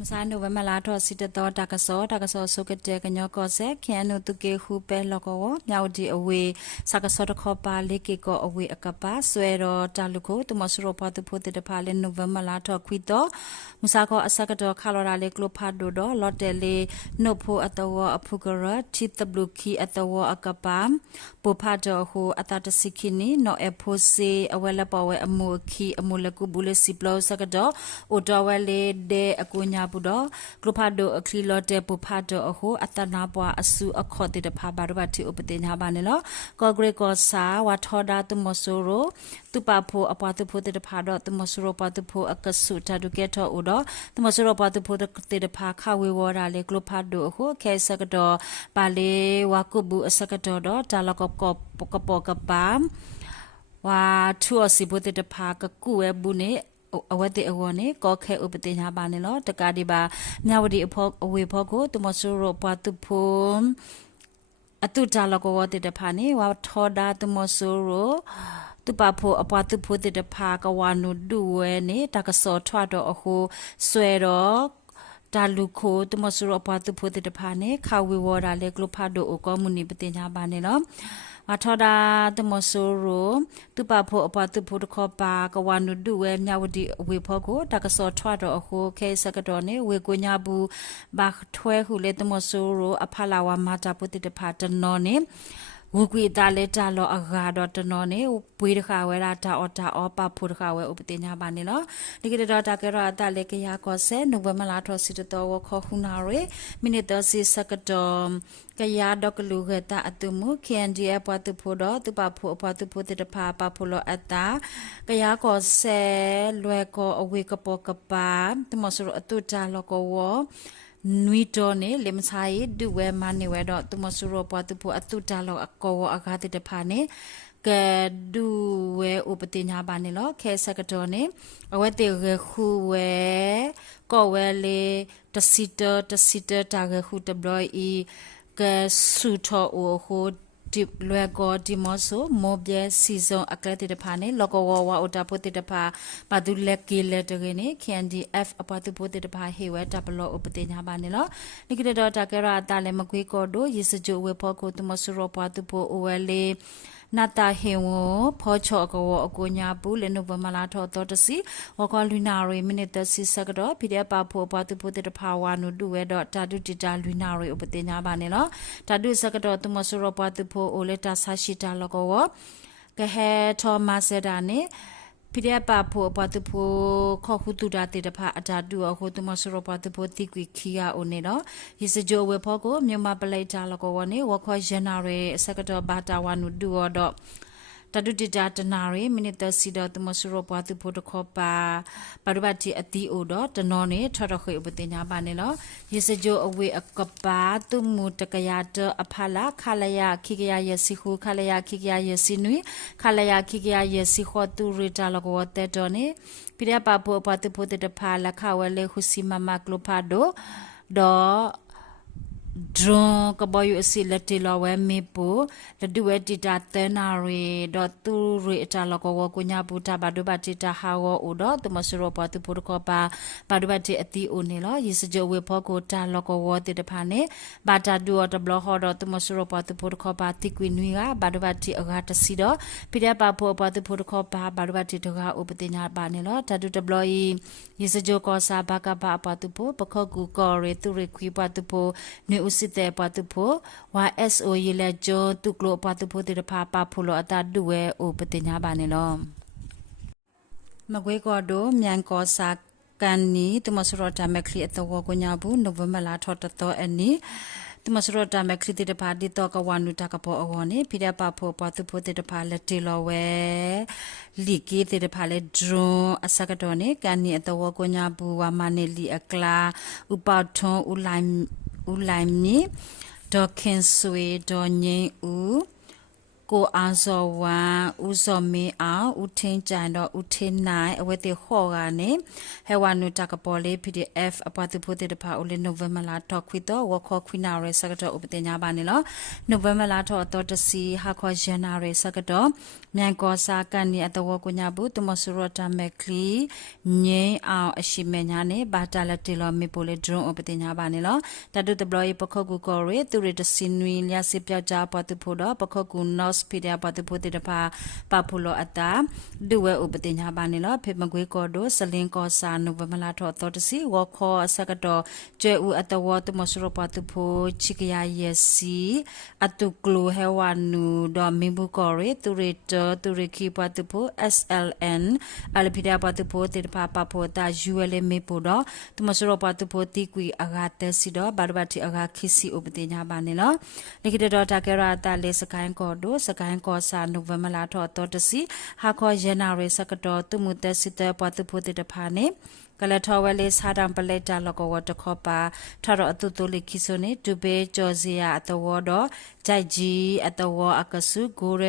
มสานุเวมาลาทอสิตตอตากะซอสุกเตกัญญอกอเซเคียนุตุเกฮูเปลอกอญาวดีอเวสักะซอตคอปาเลเกกออเวอกะปาสเวรอตาลุโคตุมสโรปาตุโพติตพาเลนุเวมาลาทอควิตอมุสากออสักะตอคาโลราเลกลูพาโดดอลอเตเลโนโพอะตวออพุกระทิตบลูคีอะตวออกะปามปุพาดอโฮอะตาตสิคินีโนเอโพเซอเวลปอเวอโมคีอโมเลกุบุเลซิปโลสักะดอโอดอเวเลเดอกุญญาบุดอกลุพาโดอคลีโลเตปุพาโดอโฮอัตนาปวาอสุอคอติตพาบารุบัติอุปติญาบานิลกอเกรกอสาวาทอดาตุมโซโรตุปาโพอปาตุโพติตพาดอตุมโซโรปาตุโพอกสุตาดุเกทออุดอตุมโซโรปาตุโพติตพาคาเววราเลกลุพาโดอโฮเคสกดอปาเลวากุบุอสกดอดอตาลกกปกปกปามวาทัวสิโพติตพากกุเวบุเนอวติอวเนก็แค่อุปติญาบานิลตกาดิบาญาวดิอพออเวพอโกตุมสุโรปาตุโพอตุจาลกวติตพานิวาทอดาตุมสุโรตุปาโพอปาตุโพติตพากวานุดูเวเนตากสอทวดอโฮสเวรอตาลุโคตุมสุโรปาตุโพติตพาเนคาวิวราเลกลุพาโดโอกอมุนิปติญาบานิลมาทอดาตมโซโรตุปาโพอปาตุโพตคอปากวานุดูเวญาวดีเวพอโกตากสอทวดอโฮเคสกดอเนเวกุญญาบูบาทเวหุเลตมโซโรอภาลาวามาตาปุติตพาตนอเนဝကွေတာလေတာလောအဂါဒတနောနေပွေတခါဝဲတာတာအော်တာအော်ပဖုတခါဝဲဥပတိညာပါနေလောဒီကရတာကရတာလေကရကောဆဲနိုဝမလာထောစီတတော်ဝခခုနာရေမိနစ်တော်စီစကတော်ကရဒကလူခတာအတုမှုခင်ဒီအပတုဖို့တော့သူပဖို့အပတုဖို့တဖာပဖို့လောအတာကရကောဆဲလွယ်ကောအဝေကပေါ်ကပါတမဆရအတုတာလောကောဝနွီတော်နေလေမဆိုင်ဒူဝဲမနေဝဲတော့သူမဆူရောပွားသူဖို့အတုတလောက်အကောအကားတဲ့တဖာနေကဲဒူဝဲဥပတိညာပါနေလောခဲစကတော်နေအဝဲတေရခုဝဲကောဝဲလေတစီတတာရခုတဘလီကဲဆူထောအိုဟိုဒီလွယ်ကောဒီမောဆိုမောဘဲစီဇွန်အကရတဲ့တဖာနေလောကဝဝအတာပိုတဲ့တဖာပါဒူလက်ကီလက်တရနေ KNDF အပတူပိုတဲ့တဖာဟေဝဲတဘလောဥပတိညာပါနေလောနိကတဲ့တော့တကရအတာလည်းမကွေးကောတို့ရေစကြဝေဖို့ကိုတမဆူရောပွားတူပိုအိုဝဲလေးနာတာဟေဝဖောချောကောအကိုညာဘူးလေနိုဗမလာထောတော်တစီဝကောလူနာရီမိနစ်တစီစကတော့ဖိတဲ့ပါဖို့ပါတူဖို့တဲ့ဖာဝါနုဒူဝဲတော့တာဒုတတာလူနာရီဥပတိညာပါနေလောတာဒုစကတော့တမဆူရောပါတူဖို့အိုလက်တာဆာရှိတာလောကောကဟဲထောမဆဒါနေဖိတဲ့ပါဖို့ပါတူဖို့ခေါခုတူတာတဲ့ဖာအတာဒူအခုတမဆူရောပါတူဖို့တိကွီခီယာအိုနေတော့ရေစကြဝေဖို့ကိုမြန်မာပလိုက်တာလောကောနေဝခေါ်ရနာရီစကတော့ဘာတာဝါနုဒူတော့တဒုတိတာတနာရီမိနစ်တစီတော့တမဆူရောပွားသူဖို့တခေါ်ပါပါရဘတိအတီအိုတော့တနော်နေထော်တော့ခွေဥပတင်ညာပါနေလောရေစကြအဝေအကပါသူမူတကရတအဖလာခလယခိကရယစီခုခလယခိကရယစီနွေခလယခိကရယစီခေါ်သူရတာလောကဝတဲ့တော့နေပြရပါဖို့ပါသူဖို့တဖာလခဝဲလေခုစီမမကလိုဖာဒိုဒေါ်ဒရွန်ကဘယူစီလက်တီလောဝဲမေပိုလဒူဝဲတီတာတဲနာရီဒေါ်တူရီအတာလောကဝကိုညာဘူတာဘာဒိုဘာတီတာဟာဝအိုဒေါ်တမဆရောပါတူပိုကောပါဘာဒိုဘာတီအတီအိုနေလောရေစကြဝေဖောကိုတာလောကဝတီတဖာနေဘာတာဒူတဘလဟောဒေါ်တမဆရောပါတူပိုကောပါတိကွီနွီကဘာဒိုဘာတီအဂါတစီတော့ဖိတဲ့ပါဖို့ပါတူပိုကောပါဘာဒိုဘာတီတကဥပတိညာပါနေလောတာဒူတဘလီရေစကြကောစာဘာကပါပါတူပိုပခောကူကောရီတူရီခွီပါတူပိုနေဥစစ်တဲ့ပါတူဖို့ YSO ရလက်ကျော်တုကလိုပါတူဖို့တဲ့ဖာပါဖို့လောအတာဒူဝဲအိုပတိညာပါနေလောမကွေးကောဒိုမြန်ကောစာကန်နီတမစရတာမခလီအတော်ကိုညာဘူးနိုဝင်ဘာလာထော်တတော်အနီတမစရတာမခလီတဲ့ဖာဒီတော့ကဝနုတကပေါ်အောနေဖိတဲ့ပါဖို့ပါတူဖို့တဲ့ဖာလက်တီလောဝဲလီကီတဲ့ဖာလက်ဒရွန်အစကတော်နေကန်နီအတော်ကိုညာဘူးဝမနေလီအကလာဥပထွန်ဥလိုင်းမီဒေါခင်ဆွေဒေါ်ငိမ့်ဦး ကိုအာဇော်ဝမ်ဦးစောမင်းအောင်ဦးထင်းကြိုင်တော့ဦးထင်းနိုင်အဝဲတေခေါ်ကနေဟဲဝါနုတကပေါ်လေး PDF အပတ်သူဖို့တေတဖာဦးလေးနိုဝင်ဘာလာတော့ခွီတော့ဝခေါ်ခွီနာရဲစကတော့ဥပဒေညာပါနေလို့နိုဝင်ဘာလာတော့တော့တစီဟာခေါ်ဂျန်နာရဲစကတော့မြန်ကောစာကန်နီအတော်ကိုညာဘူးတမဆူရတာမက်ကလီငင်းအောင်အရှိမညာနေဘာတာလက်တီလောမေပိုလေဒရုန်းဥပဒေညာပါနေလို့တတုတဘလပခောက်ကူကောရဲသူရတစင်နွီလျာစစ်ပြောက်ကြပတ်သူဖို့တော့ပခောက်ကူနော့စ်ပီဒီယာပတ်သူဖို့တေတဖာပပူလောအတာဒူဝဲဥပဒေညာပါနေလို့ဖေမကွေးကောဒိုစလင်ကောစာနိုဝင်ဘာလာတော့တော်တစီဝခေါ်စကတော့ကျွဲဦးအတော်တမဆူရပတ်သူဖို့ချီကရယစီအတုကလိုဟဲဝါနူတော့မင်းဘူးကောရဲသူရတူရခီပတ်သူဖို့ SLN အလပီဒီယာပတ်သူဖို့တေတဖာပဖို့တာ ULA မေပိုတော့တမဆူရပတ်သူဖို့တီကွီအဂါတက်စီတော့ဘာဘတိအဂါခီစီဥပဒေညာပါနေလို့နိကတတော်တာကရတာလေစကိုင်းကောဒိုစကိုင်းကောစာနိုဝင်ဘာလာတော့တော်တစီဟာခေါ်ယနာရဲစကတော့သူမှုတက်စစ်တဲ့ပတ်သူဖို့တေတဖာနေကလထဝဲလေးစားတံပလက်တာလကောဝတခောပါထရအတုတုလိခိဆိုနေဒူဘေဂျော်ဇီယာအတဝတော့ဂျိုက်ကြီးအတဝအကဆုဂိုရ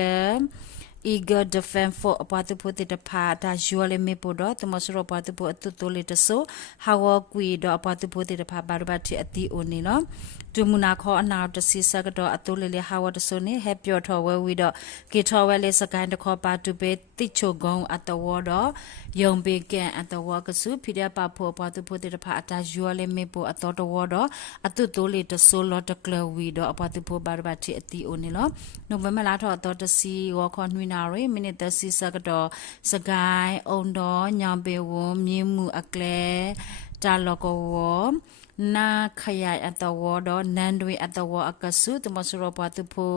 Eager defend for apatu puti de pa da juale me podo to masuro apatu pu atutu le so hawa kui do apatu puti de pa barubati ati oni no tumuna kho ana de si sagado atule le hawa de so ne happy tho we wi do ki tho we le sakan de kho pa tu be ti cho gong atawo do yong be ken atawo ka su phidia pa pho apatu puti de pa ata juale me po atoto wo do atutu le de so lo de klo wi do apatu pu barubati ati oni lo November la tho atot si wo kho nwiနာရမိနစ်သက်စီစကတော့စကိုင်းအုံတော်ညောင်ပေဝမြင်းမှုအကလဲတာလကောဝနာခရိုင်အတဝတော့နန်တွေအတဝအကဆုတမဆရပတူဖို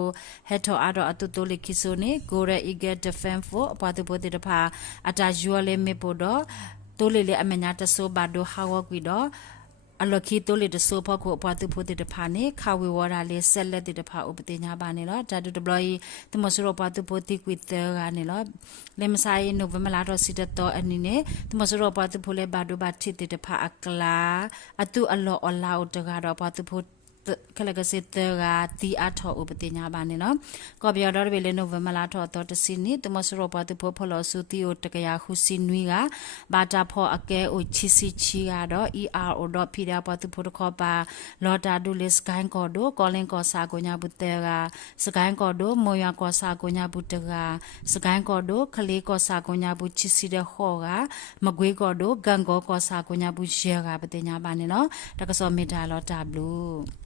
ဟက်ထောအတော့အတူတူလိခိဆိုနေကိုရအီဂက်ဒဖန်ဖိုအပတူပိုတေတဖာအတာယူလေမေပိုတော့တိုးလေလေအမညာတဆိုဘာဒိုဟာဝကွီတော့အလခိတိုလေတဆိုဖောက်ကိုအပတူဖိုတေတဖာနေခါဝေဝရာလေးဆက်လက်တေတဖာဥပဒေညာပါနေတော့ဒါဒူဒဘလီတမဆရပတူပိုတိကွီတဲကနေလို့လေမဆိုင်နိုဝင်ဘာလာတော့စီတတော့အနည်းနဲ့တမဆရပတူဖိုလေဘာဒိုဘာတိတေတဖာအကလာအတူအလောအလောတကတော့ပတူဖိုကလကစစ်တရာတီအထောဥပဒေညာပါနေနော်ကော်ပြတော်ပဲလေနိုဝင်ဘာလာထောတော်တစီနီတမစရောပါတူဖို့ဖလောစုတီယိုတကရခုစီနွီကဘာတာဖောအကဲအိုချီစီချီကတော့ ERO တော့ဖိဒါပါတူဖို့ခေါ်ပါလော်တာဒူလစ်ကိုင်းကော်ဒိုကောလင်ကောစာကိုညာဘူးတဲကစကိုင်းကော်ဒိုမောယာကောစာကိုညာဘူးတကစကိုင်းကော်ဒိုခလေးကောစာကိုညာဘူးချီစီတဲ့ခေါ်ကမကွေးကော်ဒိုဂန်ကောကောစာကိုညာဘူးရှဲကပတဲ့ညာပါနေနော်တကစောမေတာလော်တာဘလူး